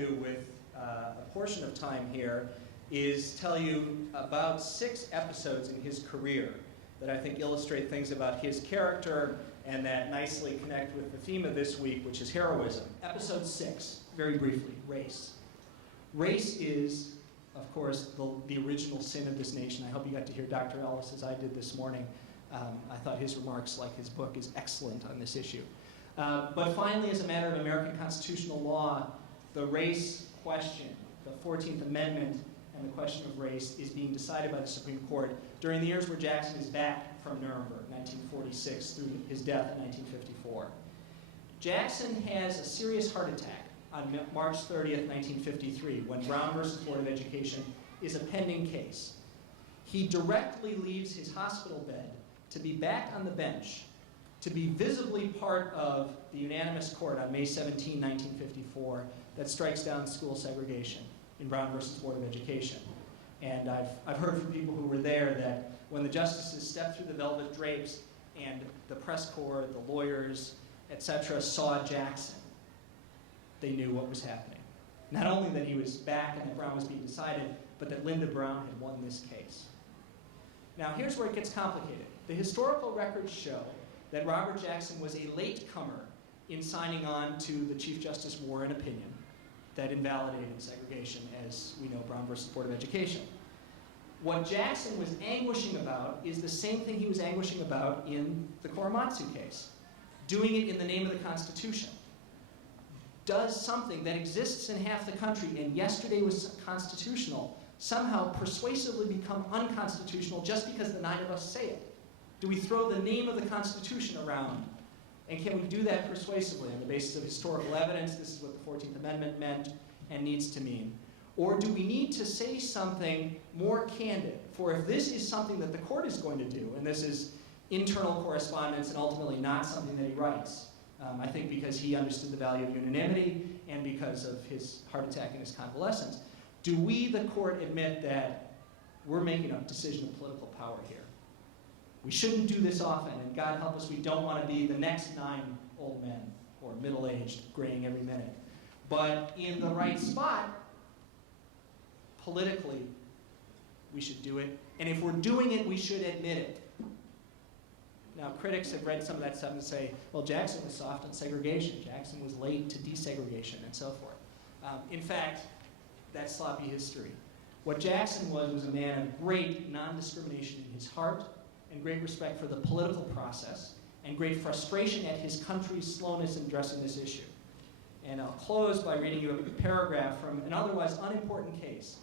do with a portion of time here is tell you about 6 episodes in his career that I think illustrate things about his character and that nicely connect with the theme of this week, which is heroism. Episode 6, very briefly, race. Race is, of course, the original sin of this nation. I hope you got to hear Dr. Ellis as I did this morning. I thought his remarks, like his book, is excellent on this issue. But finally, as a matter of American constitutional law, the race question, the 14th Amendment, and the question of race is being decided by the Supreme Court during the years where Jackson is back from Nuremberg, 1946, through his death in 1954. Jackson has a serious heart attack on March 30th, 1953, when Brown versus Board of Education is a pending case. He directly leaves his hospital bed to be back on the bench, to be visibly part of the unanimous court on May 17, 1954, that strikes down school segregation in Brown versus Board of Education. And I've heard from people who were there that when the justices stepped through the velvet drapes and the press corps, the lawyers, etc., saw Jackson, they knew what was happening. Not only that he was back and that Brown was being decided, but that Linda Brown had won this case. Now here's where it gets complicated. The historical records show that Robert Jackson was a latecomer in signing on to the Chief Justice Warren opinion that invalidated segregation, as we know, Brown versus Board of Education. What Jackson was anguishing about is the same thing he was anguishing about in the Korematsu case, doing it in the name of the Constitution. Does something that exists in half the country and yesterday was constitutional somehow persuasively become unconstitutional just because the 9 of us say it? Do we throw the name of the Constitution around? And can we do that persuasively on the basis of historical evidence? This is what the 14th Amendment meant and needs to mean. Or do we need to say something more candid? For if this is something that the court is going to do, and this is internal correspondence and ultimately not something that he writes, I think because he understood the value of unanimity and because of his heart attack and his convalescence, do we, the court, admit that we're making a decision of political power here? We shouldn't do this often, and God help us, we don't want to be the next 9 old men or middle-aged, graying every minute. But in the right spot, politically, we should do it. And if we're doing it, we should admit it. Now, critics have read some of that stuff and say, well, Jackson was soft on segregation. Jackson was late to desegregation, and so forth. In fact, that's sloppy history. What Jackson was a man of great non-discrimination in his heart, and great respect for the political process, and great frustration at his country's slowness in addressing this issue. And I'll close by reading you a paragraph from an otherwise unimportant case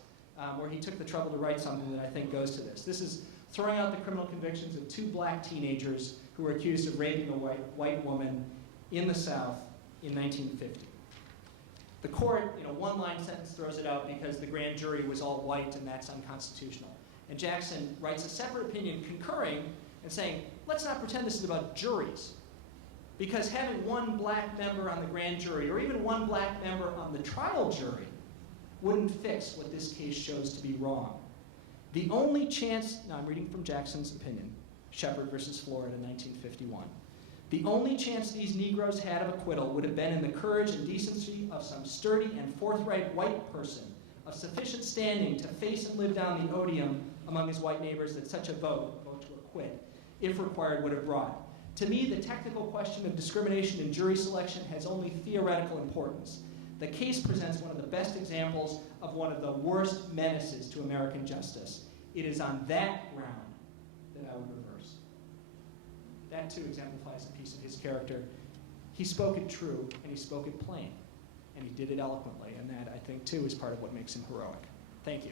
where he took the trouble to write something that I think goes to this. This is throwing out the criminal convictions of 2 black teenagers who were accused of raping a white woman in the South in 1950. The court, one-line sentence throws it out because the grand jury was all white and that's unconstitutional. And Jackson writes a separate opinion concurring and saying, let's not pretend this is about juries. Because having 1 black member on the grand jury, or even 1 black member on the trial jury, wouldn't fix what this case shows to be wrong. The only chance, now I'm reading from Jackson's opinion, Shepard versus Florida, 1951. The only chance these Negroes had of acquittal would have been in the courage and decency of some sturdy and forthright white person of sufficient standing to face and live down the odium among his white neighbors that such a vote to acquit, if required, would have brought. To me, the technical question of discrimination in jury selection has only theoretical importance. The case presents one of the best examples of one of the worst menaces to American justice. It is on that ground that I would reverse. That too exemplifies a piece of his character. He spoke it true, and he spoke it plain. And he did it eloquently, and that, I think, too, is part of what makes him heroic. Thank you.